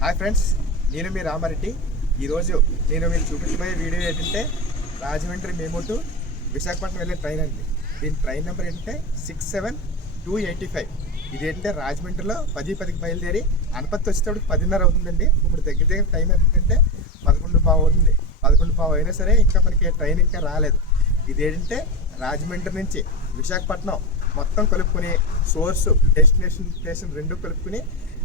Hi friends నేను మీ రామారెడ్డి. ఈరోజు నేను మీరు చూపించబోయే వీడియో ఏంటంటే రాజమండ్రి మేము టు విశాఖపట్నం వెళ్ళే ట్రైన్ అండి. దీని ట్రైన్ నెంబర్ ఏంటంటే six seven two eighty five ఇదేంటంటే రాజమండ్రిలో పది పదికి బయలుదేరి అనపత్తి వచ్చేటప్పుడు పదిన్నర అవుతుందండి. ఇప్పుడు దగ్గర దగ్గర టైం ఏంటంటే పదకొండు పావు అవుతుంది. పదకొండు పావు అయినా సరే ఇంకా మనకి ట్రైన్ ఇంకా రాలేదు. ఇదేంటంటే రాజమండ్రి నుంచి విశాఖపట్నం మొత్తం కలుపుకొని సోర్సు డెస్టినేషన్ స్టేషన్ రెండు కలుపుకొని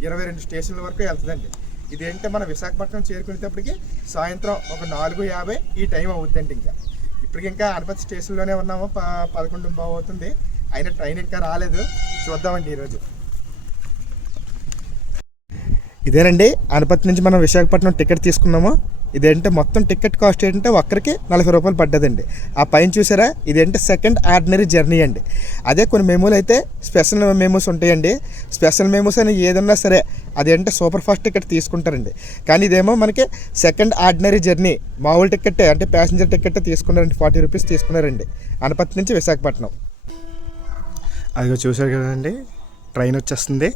ఇరవై రెండు స్టేషన్ల వరకు వెళ్తుందండి. ఇదేంటే మన విశాఖపట్నం చేరుకునేటప్పటికి సాయంత్రం ఒక నాలుగు యాభై ఈ టైం అవుతుందండి ఇంకా. ఇప్పటికి ఇంకా అనపతి స్టేషన్లోనే ఉన్నాము ప పదకొండు అవుతుంది. అయినా ట్రైన్ ఇంకా రాలేదు. చూద్దామండి ఈరోజు. ఇదేనండి అనపతి నుంచి మనం విశాఖపట్నం టికెట్ తీసుకున్నాము. ఇదేంటే మొత్తం టికెట్ కాస్ట్ ఏంటంటే ఒక్కరికి నలభై రూపాయలు పడ్డదండి. ఆ పైన చూసారా? ఇదేంటే సెకండ్ ఆర్డినరీ జర్నీ అండి. అదే కొన్ని మెమోలు అయితే స్పెషల్ మెమోస్ ఉంటాయండి. స్పెషల్ మెమోస్ అని ఏదన్నా సరే అదేంటే సూపర్ ఫాస్ట్ టికెట్ తీసుకుంటారండి. కానీ ఇదేమో మనకి సెకండ్ ఆర్డినరీ జర్నీ మామూలు టికెట్ అంటే ప్యాసింజర్ టికెట్ తీసుకున్నారండి. ఫార్టీ రూపీస్ తీసుకున్నారండి. అనపతి నుంచి విశాఖపట్నం. అదిగో చూసారు కదండి ట్రైన్ వచ్చేస్తుంది.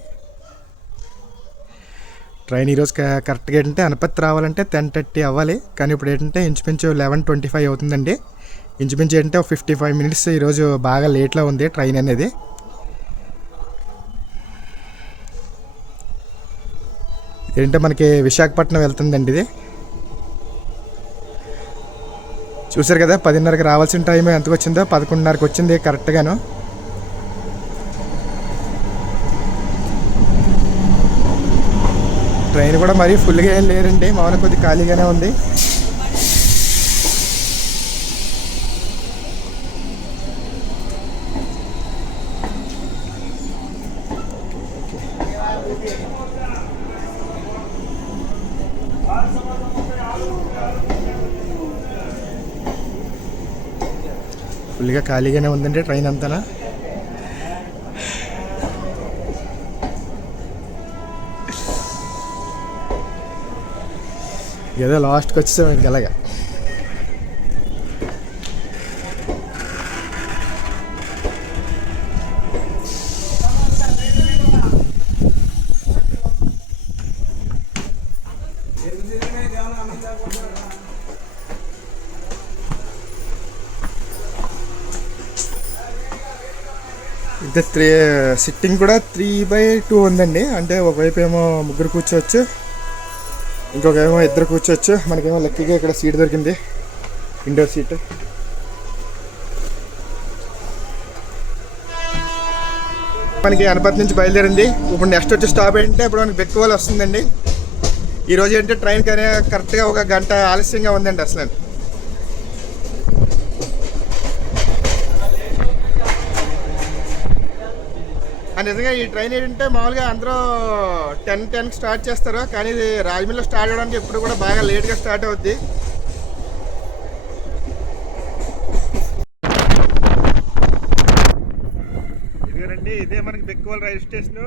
ట్రైన్ ఈరోజు కరెక్ట్గా ఏంటంటే అనపత్తి రావాలంటే టెన్ థర్టీ అవ్వాలి. కానీ ఇప్పుడు ఏంటంటే ఇంచుమించు లెవెన్ ట్వంటీ ఫైవ్ అవుతుందండి. ఇంచుమించు ఏంటంటే ఒక ఫిఫ్టీ ఫైవ్ మినిట్స్ ఈరోజు బాగా లేట్లో ఉంది ట్రైన్ అనేది. ఏంటంటే మనకి విశాఖపట్నం వెళ్తుందండి ఇది. చూసారు కదా పదిన్నరకి రావాల్సిన టైం ఎంతకు వచ్చిందో పదకొండున్నరకు వచ్చింది కరెక్ట్గాను. ట్రైన్ కూడా మరీ ఫుల్గా ఏం లేరండి మామూలు కొద్ది ఖాళీగానే ఉంది. ఫుల్గా ఖాళీగానే ఉందండి ట్రైన్ అంతనా? ఏదో లాస్ట్కి వచ్చేసాం ఇంక అలాగా. ఇది త్రీ సిట్టింగ్ కూడా త్రీ బై టూ ఉందండి. అంటే ఒకవైపు ఏమో ముగ్గురు కూర్చోవచ్చు. ఇంకొక ఏమో ఇద్దరు కూర్చోవచ్చు. మనకేమో లక్కీగా ఇక్కడ సీట్ దొరికింది. విండో సీట్ మనకి అనపతి నుంచి బయలుదేరింది. ఇప్పుడు నెక్స్ట్ వచ్చే స్టాప్ ఏంటంటే ఇప్పుడు మనకి బెక్కువాలి వస్తుందండి. ఈరోజు ఏంటంటే ట్రైన్ కనే కరెక్ట్గా ఒక గంట ఆలస్యంగా ఉందండి అసలు. నిజంగా ఈ ట్రైన్ ఏంటంటే మామూలుగా అందరూ టెన్ టెన్కి స్టార్ట్ చేస్తారు. కానీ ఇది రాజమండ్రిలో స్టార్ట్ అవ్వడానికి ఎప్పుడు కూడా బాగా లేట్గా స్టార్ట్ అవుద్ది. ఇదేనండి ఇదే మనకి బెక్కువల్ రైల్వే స్టేషను.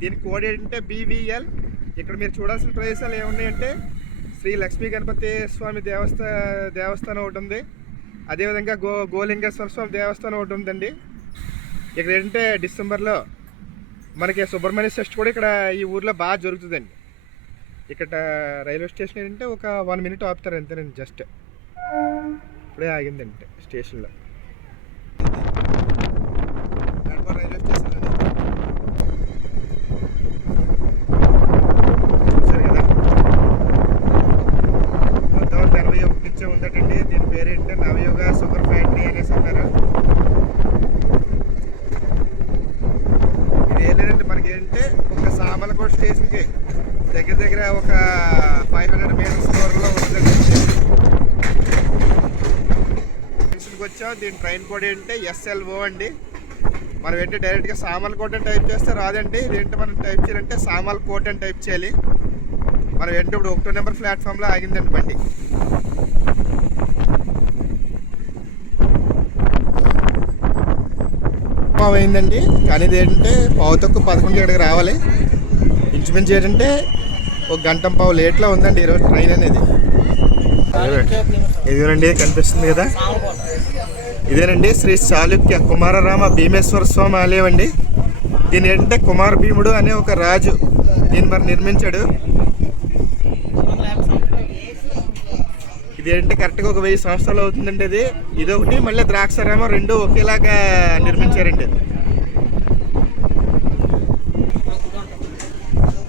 దీని కోడ్ ఏంటంటే బీవీఎల్ ఇక్కడ మీరు చూడాల్సిన ప్రదేశాలు ఏమున్నాయంటే శ్రీ లక్ష్మీ గణపతి స్వామి దేవస్థా దేవస్థానం ఒకటి ఉంది. అదేవిధంగా గో గోలింగేశ్వర స్వామి దేవస్థానం ఒకటి ఉందండి. ఇక్కడ ఏంటంటే డిసెంబర్లో మనకి సుబ్రహ్మణ్య షష్ఠి కూడా ఇక్కడ ఈ ఊర్లో బాగా జరుగుతుందండి. ఇక్కడ రైల్వే స్టేషన్ ఏంటంటే ఒక వన్ మినిట్ ఆపుతారు అంతేనండి జస్ట్. ఇప్పుడే ఆగిందండి స్టేషన్లో. రైల్వే స్టేషన్ అండి చూసారు కదా మొత్తం ఎనభై ఒకటి నుంచే ఉందటండి దీని పేరు ఏంటంటే నవయోగ షుగర్ ఫ్యాక్టరీ అనేసి అన్నారు ఇది ఏం లేదంటే మనకి ఏంటంటే ఒక సామలకోట స్టేషన్కి దగ్గర దగ్గర ఒక ఫైవ్ హండ్రెడ్ మీటర్స్ దూరంలో ఉంటుందండి స్టేషన్కి వచ్చాం దీని ట్రైన్ కోడ్ ఏంటంటే ఎస్ఎల్ఓ అండి. మనం ఏంటి డైరెక్ట్గా సామలకోట అని టైప్ చేస్తే రాదండి. ఇదేంటి మనం టైప్ చేయాలంటే సామలకోట అని టైప్ చేయాలి. మనం ఏంటి ఇప్పుడు ఒకటో నెంబర్ ప్లాట్ఫామ్లో ఆగిందండి బండి. అయిందండి. కానీ ఇది ఏంటంటే పావు తక్కువ పదకొండు ఇక్కడికి రావాలి. ఇంచుమించు ఏంటంటే ఒక గంట పావు లేట్లో ఉందండి ఈరోజు ట్రైన్ అనేది. ఇదేనండి కనిపిస్తుంది కదా? ఇదేనండి శ్రీ చాళుక్య కుమారరామ భీమేశ్వర స్వామి ఆలయం అండి దీని ఏంటంటే కుమార భీముడు అనే ఒక రాజు దీన్ని మరి నిర్మించాడు. ఇదేంటి కరెక్ట్గా ఒక వెయ్యి సంవత్సరాలు అవుతుందండి ఇది ఇదొకటి మళ్ళీ ద్రాక్షారామం రెండు ఒకేలాగా నిర్మించారండి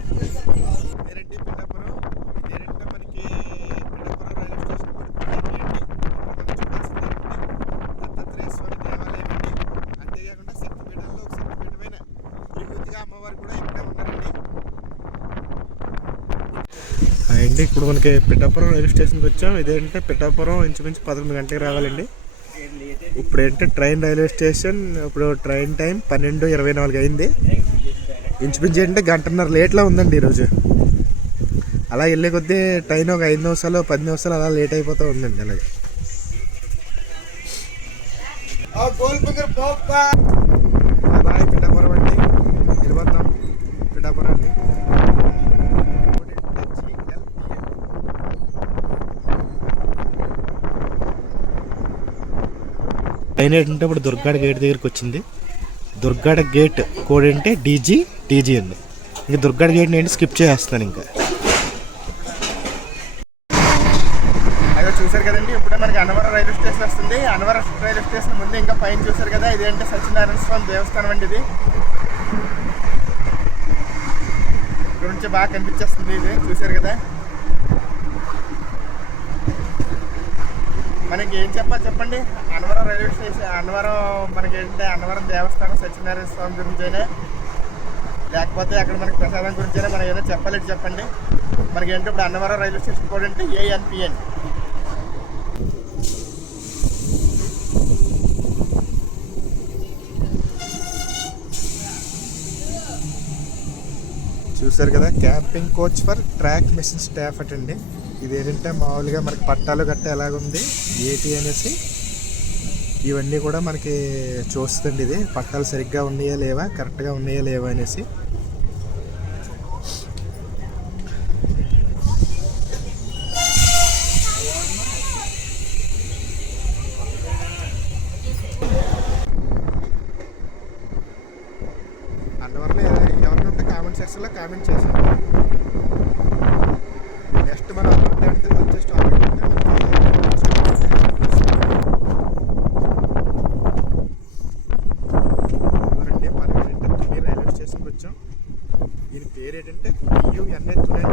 ఇదేనండి పిఠాపురం ఇదేంటంటే మనకి పిఠాపురం రైల్వే స్టేషన్ కూడా పిఠాపురం చూడాల్సిందేనండి దత్తాత్రేయ స్వామి దేవాలయం అండి అంతేకాకుండా శక్తిపీఠాల్లో ఒక శక్తిపీఠమైన పులిహూతిగా అమ్మవారు కూడా ఇక్కడే ఉన్నారండి అండి. ఇప్పుడు మనకి పిఠాపురం రైల్వే స్టేషన్కి వచ్చాం. ఇదేంటే పిఠాపురం ఇంచుమించు పదకొండు గంటలకు రావాలండి. ఇప్పుడు ఏంటంటే ట్రైన్ రైల్వే స్టేషన్? ఇప్పుడు ట్రైన్ టైం పన్నెండు ఇరవై నాలుగు అయింది. ఇంచుమించు ఏంటంటే గంటన్నర లేట్లో ఉందండి ఈరోజు. అలా వెళ్ళే కొద్దీ ట్రైన్ ఒక ఐదు నిమిషాలు పది నిమిషాలు అలా లేట్ అయిపోతూ ఉందండి అలాగే. బాయ్ పిఠాపురం. ట్రైన్ ఏంటంటే ఇప్పుడు దుర్గాడ గేట్ దగ్గరికి వచ్చింది. దుర్గాడ గేట్ కోడ్ అంటే డీజీ డీజీ అండి ఇంకా దుర్గాడ గేట్ నేను స్కిప్ చేస్తాను ఇంకా. చూసారు కదండి? ఇప్పుడే మనకి అనవరం రైల్వే స్టేషన్ వస్తుంది. అనవరం రైల్వే స్టేషన్ ముందు ఇంకా పైన చూసారు కదా? ఇదేంటి? సత్యనారాయణ స్వామి దేవస్థానం అండి ఇది. ఇక్కడ నుంచి బాగా కనిపించేస్తుంది ఇది. చూసారు కదా? మనకి ఏం చెప్పా చెప్పండి? అన్నవరం రైల్వే స్టేషన్ అన్నవరం మనకి ఏంటంటే అన్నవరం దేవస్థానం సత్యనారాయణ స్వామి గురించేనే. లేకపోతే అక్కడ మనకి ప్రసాదం గురించేనే మనం ఏదో చెప్పలేదు చెప్పండి. మనకి ఏంటంటే ఇప్పుడు అన్నవరం రైల్వే స్టేషన్ కూడా అంటే ఏఎన్పిఎన్ చూసారు కదా camping coach for track machine staff అటండి. ఇది ఏంటంటే మామూలుగా మనకి పట్టాలు గట్ట ఎలాగుంది? ఏటి అనేసి ఇవన్నీ కూడా మనకి చూస్తుంది ఇది. పట్టాలు సరిగ్గా ఉన్నాయా లేవా? కరెక్ట్గా ఉన్నాయా లేవా అనేసి. కామెంట్ సెక్షన్లో కామెంట్ చేశాను నెక్స్ట్ మనం అంటే వచ్చే స్టాక్ ఎవరంటే మనం ఏంటంటే తుని రైల్వే స్టేషన్కి వచ్చాం. దీని పేరు ఏంటంటే టియు ఎన్ఐ తుని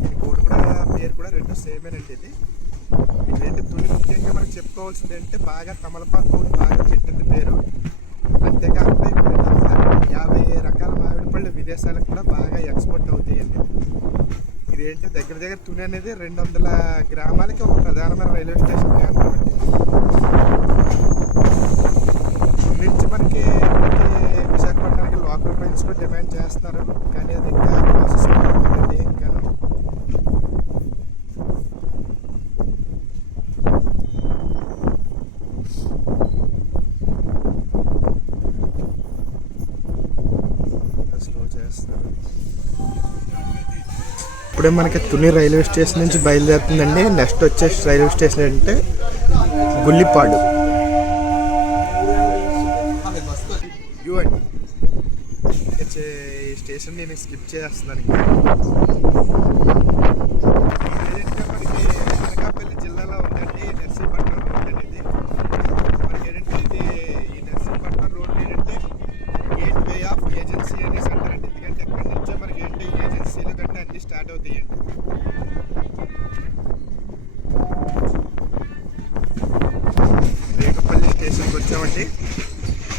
దీని కోడ్ పేరు కూడా రెండు సేమేనండి ఇది. ఇదేంటి తుని ముఖ్యంగా మనకు చెప్పుకోవాల్సింది అంటే బాగా తమలపాకు బాగా పెట్టింది పేరు. అంతేకాకుండా ఇప్పుడు యాభై రకాల మామిడి పళ్ళు విదేశాలకు కూడా బాగా ఎక్స్పోర్ట్ అవుతాయండి ఇదేంటి దగ్గర దగ్గర తుని అనేది రెండు వందల గ్రామాలకి ఒక ప్రధానమైన రైల్వే స్టేషన్. కేంద్రం అండి తుని నుంచి మనకి మనకి విశాఖపట్నానికి లోకల్ ట్రైన్స్ కూడా డిమాండ్ చేస్తున్నారు కానీ అది ఇంకా ప్రాసెస్ ఉందండి ఇంకాను స్లో చేస్తారు ఇప్పుడే మనకి తుని రైల్వే స్టేషన్ నుంచి బయలుదేరుతుందండి. నెక్స్ట్ వచ్చే రైల్వే స్టేషన్ అంటే గుల్లిపాడు ఈ స్టేషన్ నేను స్కిప్ చేస్తున్నాను ఇంకా ఇదేంటంటే మనకి అనకాపల్లి జిల్లాలో ఉందండి నర్సీపట్నం రోడ్ అనేది మనకి ఏంటంటే ఇది ఈ నర్సీపట్నం రోడ్ ఏంటంటే గేట్ వే ఆఫ్ ఏజెన్సీ అనేసి అంటారండి ఎందుకంటే ఎక్కడి నుంచో మనకి ఏంటి ఏజెన్సీలు కంటే అన్ని స్టార్ట్ అవుతాయండి రేగుపల్లి స్టేషన్కి వచ్చామండి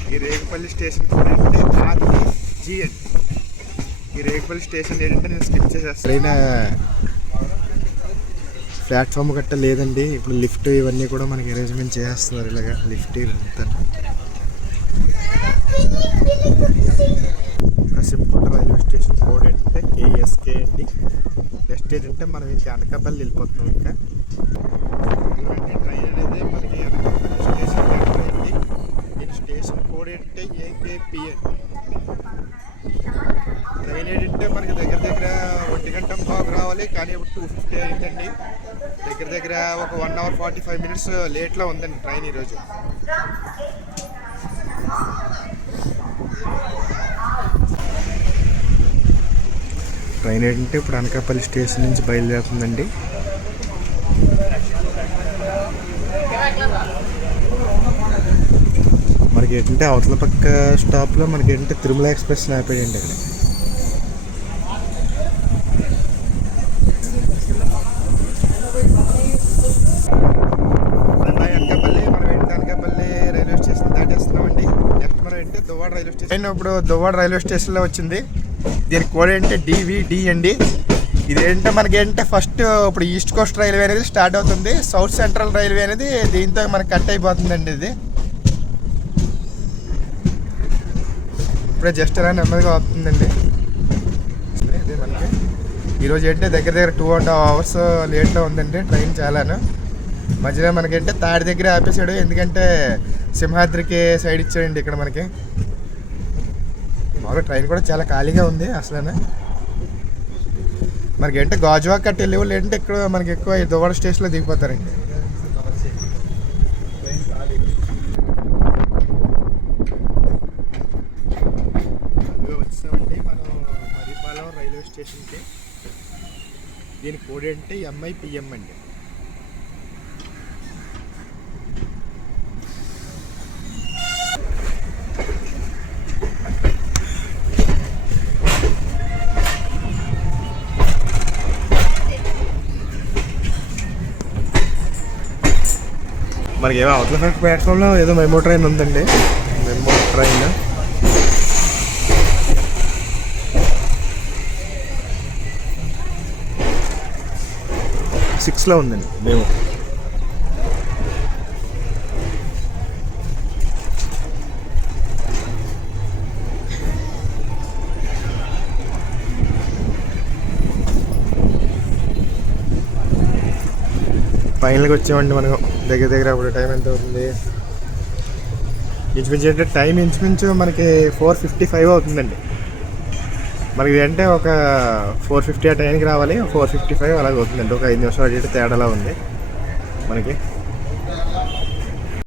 ఈ రేగుపల్లి స్టేషన్ కూడా ఏంటంటే ఆర్టీజీ అండి ఈ స్టేషన్ ఏంటంటే నేను స్కిప్ చేసేస్తాను ట్రైన్ ప్లాట్ఫామ్ గట్ట లేదండి. ఇప్పుడు లిఫ్ట్ ఇవన్నీ కూడా మనకి అరేంజ్మెంట్ చేస్తున్నారు ఇలాగా. లిఫ్ట్ ఇదంతా. రైల్వే స్టేషన్ కోడ్ ఏంటంటే కేఎస్కే అండి. నెక్స్ట్ ఏంటంటే మనం ఇంకా అనకాపల్లి వెళ్ళిపోతున్నాం ఇంకా. ట్రైన్ అనేది మనకి అనకాపల్లి స్టేషన్ దీని స్టేషన్ కోడ్ ఏంటంటే ఏకేపి అండి ట్రైన్ ఏంటంటే మనకి దగ్గర దగ్గర ఒంటి గంట బాగు రావాలి. కానీ ఇప్పుడు టూ ఫిఫ్టీ అయిందండి. దగ్గర దగ్గర ఒక one hour forty five minutes లేట్లో ఉందండి ట్రైన్ ఈరోజు ట్రైన్ ఏంటంటే ఇప్పుడు అనకాపల్లి స్టేషన్ నుంచి బయలుదేరుతుందండి. మనకి ఏంటంటే అవతల పక్క స్టాప్లో మనకి ఏంటంటే తిరుమల ఎక్స్ప్రెస్ ఆపేయండి అక్కడ అబ్బాయి అనకాపల్లి మనం ఏంటి అనకాపల్లి రైల్వే స్టేషన్ దాటేస్తున్నామండి నెక్స్ట్ మనం ఏంటి అండ్ ఇప్పుడు దువ్వాడ రైల్వే స్టేషన్లో వచ్చింది. దీని కోడ్ ఏంటంటే డివిడి అండి ఇదేంటో మనకి ఏంటంటే ఫస్ట్ ఇప్పుడు ఈస్ట్ కోస్ట్ రైల్వే అనేది స్టార్ట్ అవుతుంది. సౌత్ సెంట్రల్ రైల్వే అనేది దీంతో మనకి కట్ అయిపోతుందండి ఇది. ఇప్పుడే జస్ట్ అలా నెమ్మదిగా అవుతుందండి ఇదే మనకి. ఈరోజు ఏంటంటే దగ్గర దగ్గర టూ అండ్ హాఫ్ అవర్స్ లేట్లో ఉందండి ట్రైన్ చాలాను. మధ్యలో మనకేంటే? తాడి దగ్గర ఆపేసాడు ఎందుకంటే సింహాద్రికి సైడ్ ఇచ్చాడండి ఇక్కడ మనకి. మామూలుగా ట్రైన్ కూడా చాలా ఖాళీగా ఉంది అసలు మనకి ఏంటంటే గాజువాక్ కట్టి వెళ్ళే వాళ్ళు ఏంటంటే ఇక్కడ మనకి ఎక్కువ దువ్వాడ స్టేషన్లో దిగిపోతారండి. వచ్చామండి మనం మరిపాలెం రైల్వే స్టేషన్కి. దీని కోడ్ ఏంటంటే ఎంఐపిఎం అండి. మనకి ఏమో అవతల ప్లాట్ఫామ్లో ఏదో మెమో ట్రైన్ ఉందండి. Memo train. సిక్స్లో ఉందండి. మేము. ఫైనల్గా వచ్చామండి మనం. దగ్గర దగ్గర అప్పుడు టైం ఎంత అవుతుంది? ఇంచుమించు అంటే టైం ఇంచుమించు మనకి ఫోర్ ఫిఫ్టీ ఫైవ్ అవుతుందండి. మనకి అంటే ఒక ఫోర్ ఫిఫ్టీ ఆ టైంకి రావాలి ఫోర్ ఫిఫ్టీ ఫైవ్ అలాగే అవుతుందండి. ఒక ఐదు నిమిషాలు అడిగితే తేడాలా ఉంది మనకి.